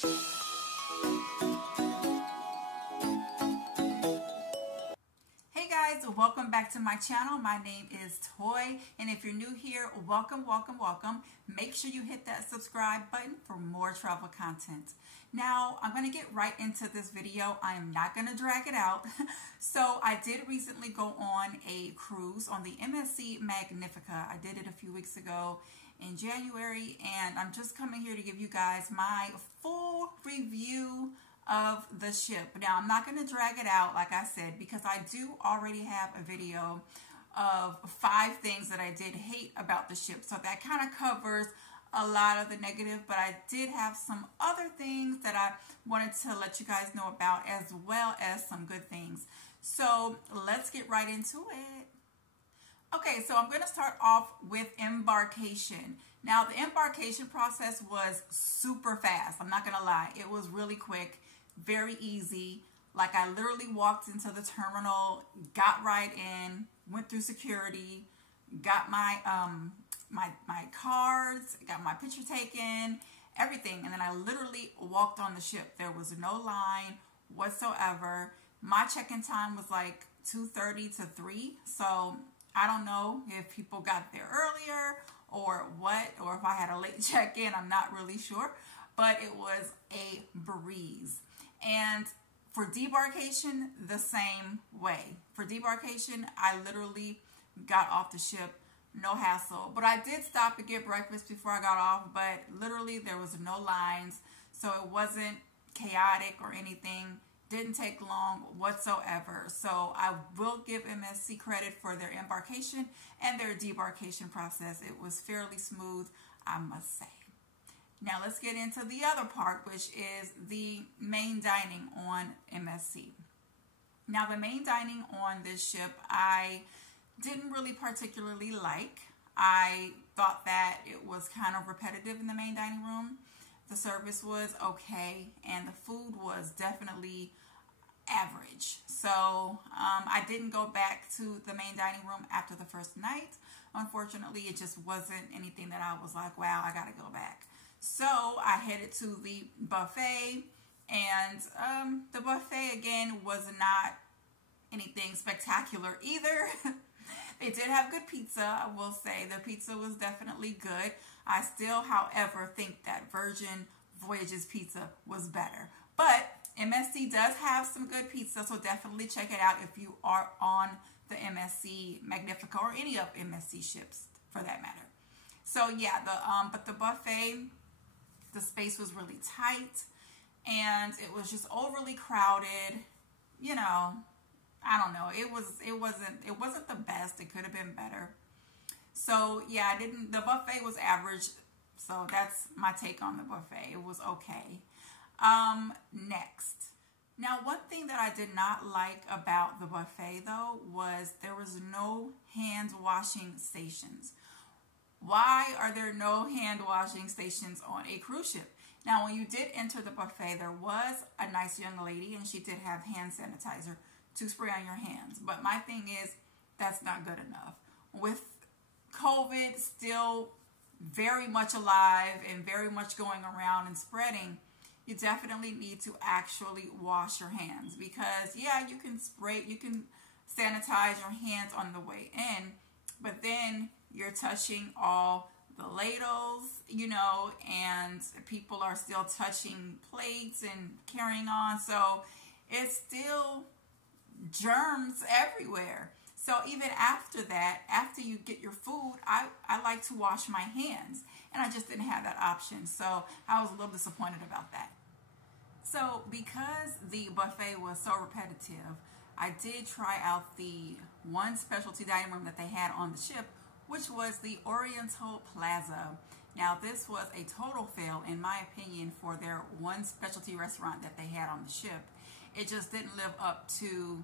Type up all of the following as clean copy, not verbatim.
Hey guys, welcome back to my channel. My name is Toy, and if you're new here, welcome. Make sure you hit that subscribe button for more travel content. Now, I'm going to get right into this video. I am not going to drag it out. So I did recently go on a cruise on the MSC Magnifica. I did it a few weeks ago in January, and I'm just coming here to give you guys my full review of the ship. Now, I'm not going to drag it out, like I said, because I do already have a video of 5 things that I did hate about the ship. So that kind of covers a lot of the negative, but I did have some other things that I wanted to let you guys know about, as well as some good things. So let's get right into it. Okay, so I'm going to start off with embarkation. Now, the embarkation process was super fast. I'm not going to lie. It was really quick, very easy. Like, I literally walked into the terminal, got right in, went through security, got my my cards, got my picture taken, everything, and then I literally walked on the ship. There was no line whatsoever. My check-in time was like 2:30 to 3, so I don't know if people got there earlier or what, or if I had a late check-in. I'm not really sure, but it was a breeze. And for debarkation, the same way. For debarkation, I literally got off the ship, no hassle. But I did stop to get breakfast before I got off, but literally there was no lines, so it wasn't chaotic or anything. Didn't take long whatsoever. So I will give MSC credit for their embarkation and their debarkation process. It was fairly smooth, I must say. Now let's get into the other part, which is the main dining on MSC. Now, the main dining on this ship, I didn't really particularly like. I thought that it was kind of repetitive in the main dining room. The service was okay, and the food was definitely average. So I didn't go back to the main dining room after the first night. Unfortunately, it just wasn't anything that I was like, wow, I gotta go back. So I headed to the buffet, and the buffet again was not anything spectacular either. They did have good pizza, I will say. The pizza was definitely good. I still, however, think that Virgin Voyages pizza was better. But MSC does have some good pizza, so definitely check it out if you are on the MSC Magnifica or any of MSC ships for that matter. So yeah, but the buffet, the space was really tight, and it was just overly crowded. You know, I don't know. It wasn't the best. It could have been better. So yeah, the buffet was average. So that's my take on the buffet. It was okay. Next. Now, one thing that I did not like about the buffet though was there was no hand washing stations. Why are there no hand washing stations on a cruise ship? Now, when you did enter the buffet, there was a nice young lady, and she did have hand sanitizer to spray on your hands. But my thing is, that's not good enough. With COVID still very much alive and very much going around and spreading, you definitely need to actually wash your hands, because yeah, you can sanitize your hands on the way in, but then you're touching all the ladles, you know, and people are still touching plates and carrying on. So it's still germs everywhere. So even after that, after you get your food, I like to wash my hands, and I just didn't have that option. So I was a little disappointed about that. So because the buffet was so repetitive, I did try out the one specialty dining room that they had on the ship, which was the Oriental Plaza. Now, this was a total fail, in my opinion, for their one specialty restaurant that they had on the ship. It just didn't live up to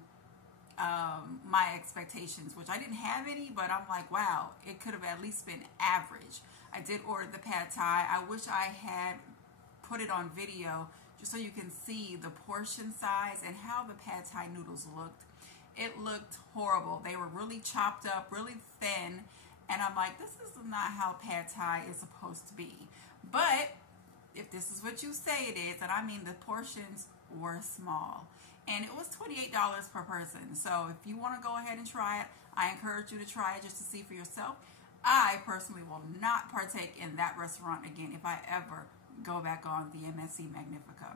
my expectations, which I didn't have any, but I'm like, wow, it could have at least been average. I did order the pad thai. I wish I had put it on video just so you can see the portion size and how the pad thai noodles looked. It looked horrible. They were really chopped up, really thin, and I'm like, this is not how pad thai is supposed to be. But if this is what you say it is, and I mean the portions were small. And it was $28 per person. So if you want to go ahead and try it, I encourage you to try it just to see for yourself. I personally will not partake in that restaurant again if I ever go back on the MSC Magnifica.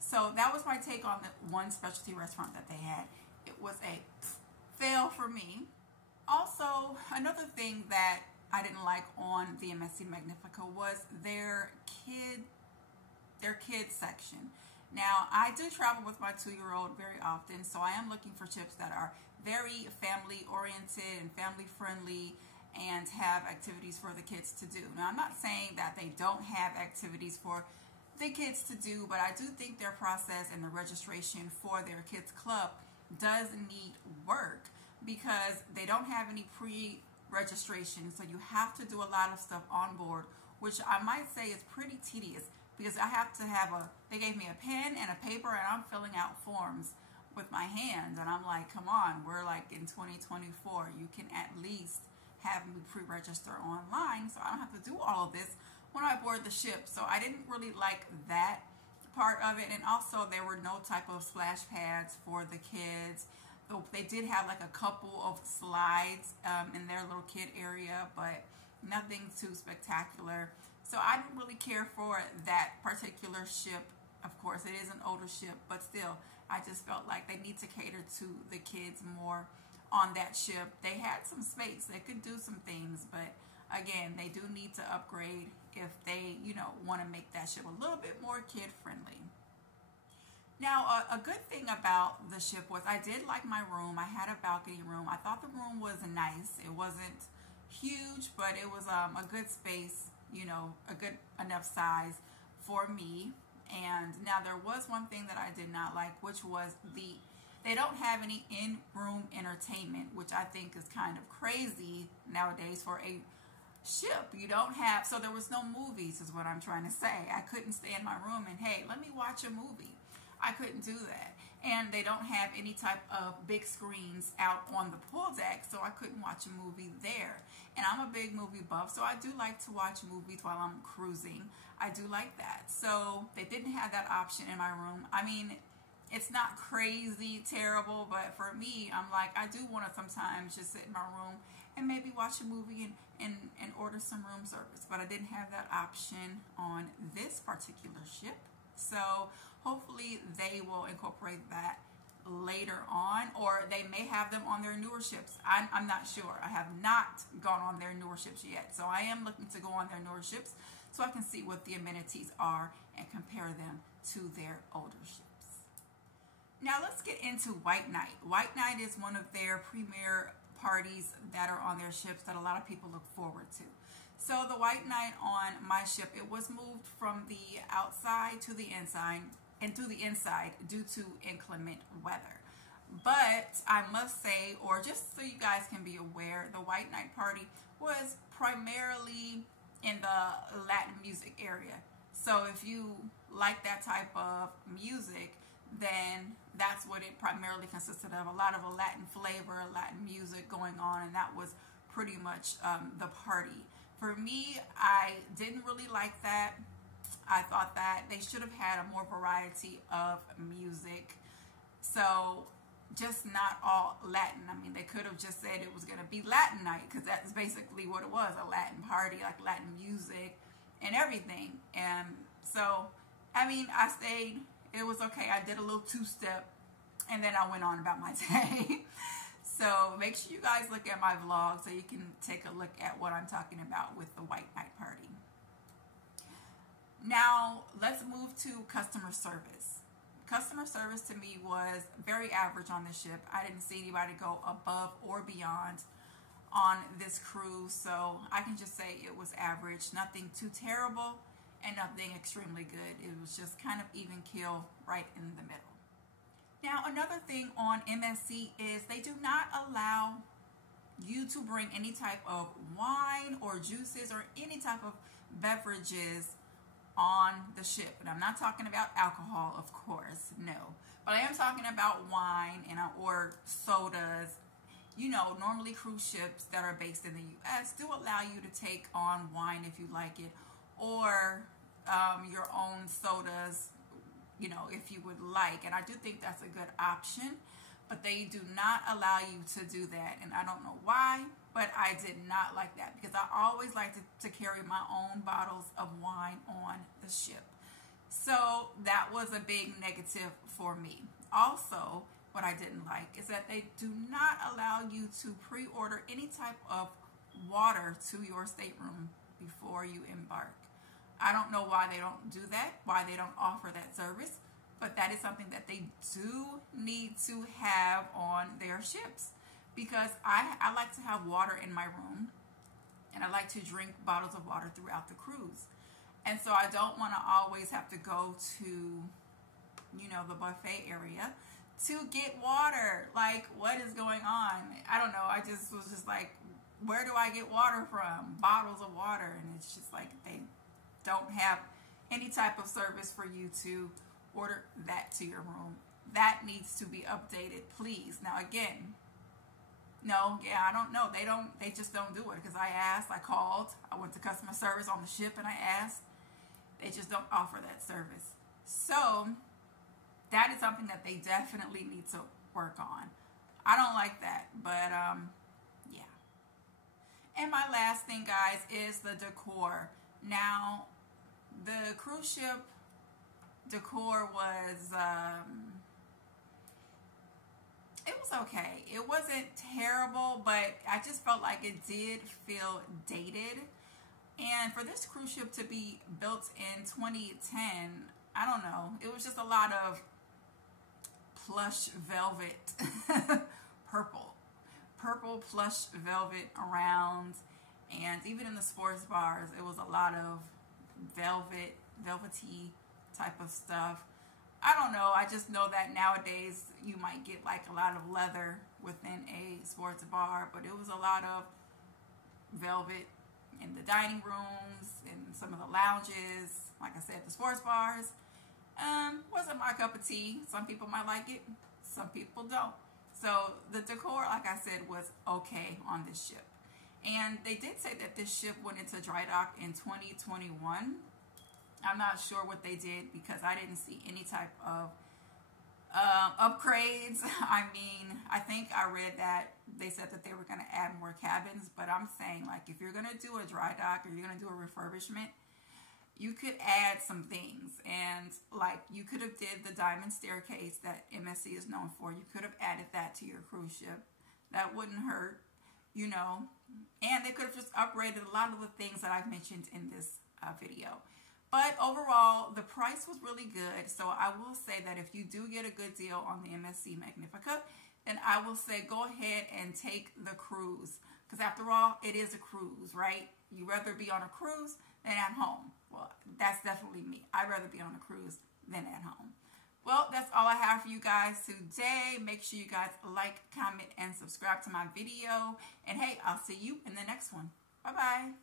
So that was my take on the one specialty restaurant that they had. It was a fail for me. Also, another thing that I didn't like on the MSC Magnifica was their kids section. Now, I do travel with my 2-year-old very often, so I am looking for chips that are very family-oriented and family-friendly and have activities for the kids to do. Now, I'm not saying that they don't have activities for the kids to do, but I do think their process and the registration for their kids club does need work because they don't have any pre-registration, so you have to do a lot of stuff on board, which I might say is pretty tedious. Because I have to have they gave me a pen and a paper and I'm filling out forms with my hands. And I'm like, come on, we're like in 2024. You can at least have me pre-register online so I don't have to do all of this when I board the ship. So I didn't really like that part of it. And also there were no type of splash pads for the kids. They did have like a couple of slides in their little kid area, but nothing too spectacular. So I didn't really care for that particular ship. Of course, it is an older ship, but still, I just felt like they need to cater to the kids more on that ship. They had some space. They could do some things, but again, they do need to upgrade if they, want to make that ship a little bit more kid-friendly. Now, a good thing about the ship was I did like my room. I had a balcony room. I thought the room was nice. It wasn't huge, but it was a good space. A good enough size for me. And now there was one thing that I did not like, which was they don't have any in-room entertainment, which I think is kind of crazy nowadays for a ship. You don't have, so there was no movies is what I'm trying to say. I couldn't stay in my room and, hey, let me watch a movie. I couldn't do that. And they don't have any type of big screens out on the pool deck, so I couldn't watch a movie there. And I'm a big movie buff, so I do like to watch movies while I'm cruising. I do like that. So they didn't have that option in my room. I mean, it's not crazy terrible, but for me, I'm like, I do want to sometimes just sit in my room and maybe watch a movie and order some room service. But I didn't have that option on this particular ship. So hopefully they will incorporate that later on, or they may have them on their newer ships. I'm not sure. I have not gone on their newer ships yet. So I am looking to go on their newer ships so I can see what the amenities are and compare them to their older ships. Now let's get into White Night. White Night is one of their premier parties that are on their ships that a lot of people look forward to. So the White Night on my ship, it was moved from the outside to the inside and to the inside due to inclement weather. But I must say, or just so you guys can be aware, the White Night party was primarily in the Latin music area. So if you like that type of music, then that's what it primarily consisted of. A lot of a Latin flavor, Latin music going on, and that was pretty much the party. For me, I didn't really like that. I thought that they should have had a more variety of music. So just not all Latin. I mean, they could have just said it was going to be Latin night, because that's basically what it was, a Latin party, like Latin music and everything. And so, I mean, I stayed. It was okay. I did a little two-step, and then I went on about my day. So make sure you guys look at my vlog so you can take a look at what I'm talking about with the White Night party. Now, let's move to customer service. Customer service to me was very average on the ship. I didn't see anybody go above or beyond on this cruise, so I can just say it was average. Nothing too terrible and nothing extremely good. It was just kind of even keel right in the middle. Now, another thing on MSC is they do not allow you to bring any type of wine or juices or any type of beverages on the ship. And I'm not talking about alcohol, of course, no. But I am talking about wine and or sodas. You know, normally cruise ships that are based in the U.S. do allow you to take on wine if you like it, or your own sodas, you know, if you would like. And I do think that's a good option, but they do not allow you to do that. And I don't know why, but I did not like that because I always like to carry my own bottles of wine on the ship. So that was a big negative for me. Also, what I didn't like is that they do not allow you to pre-order any type of water to your stateroom before you embark. I don't know why they don't do that, why they don't offer that service, but that is something that they do need to have on their ships, because I like to have water in my room, and I like to drink bottles of water throughout the cruise. And so I don't want to always have to go to, you know, the buffet area to get water. Like, what is going on? I don't know. I just was just like, where do I get water from? Bottles of water. And it's just like they don't have any type of service for you to order that to your room. That needs to be updated, please. Now, again, no, yeah, I don't know. They just don't do it, because I asked, I called, I went to customer service on the ship and I asked. They just don't offer that service. So that is something that they definitely need to work on. I don't like that, but yeah. And my last thing, guys, is the decor. Now, the cruise ship decor was, it was okay. It wasn't terrible, but I just felt like it did feel dated. And for this cruise ship to be built in 2010, I don't know. It was just a lot of plush velvet, purple plush velvet around. And even in the sports bars, it was a lot of velvety type of stuff. I don't know. I just know that nowadays you might get like a lot of leather within a sports bar, but it was a lot of velvet in the dining rooms and some of the lounges. Like I said, the sports bars wasn't my cup of tea. Some people might like it, some people don't. So the decor, like I said, was okay on this ship. And they did say that this ship went into dry dock in 2021. I'm not sure what they did, because I didn't see any type of upgrades. I mean, I think I read that they said that they were going to add more cabins, but I'm saying, like, if you're going to do a dry dock or you're going to do a refurbishment, you could add some things. And like, you could have did the diamond staircase that MSC is known for. You could have added that to your cruise ship. That wouldn't hurt, you know. And they could have just upgraded a lot of the things that I've mentioned in this video. But overall, the price was really good. So I will say that if you do get a good deal on the MSC Magnifica, then I will say go ahead and take the cruise. Because after all, it is a cruise, right? You'd rather be on a cruise than at home. Well, that's definitely me. I'd rather be on a cruise than at home. Well, that's all I have for you guys today. Make sure you guys like, comment, and subscribe to my video. And hey, I'll see you in the next one. Bye-bye.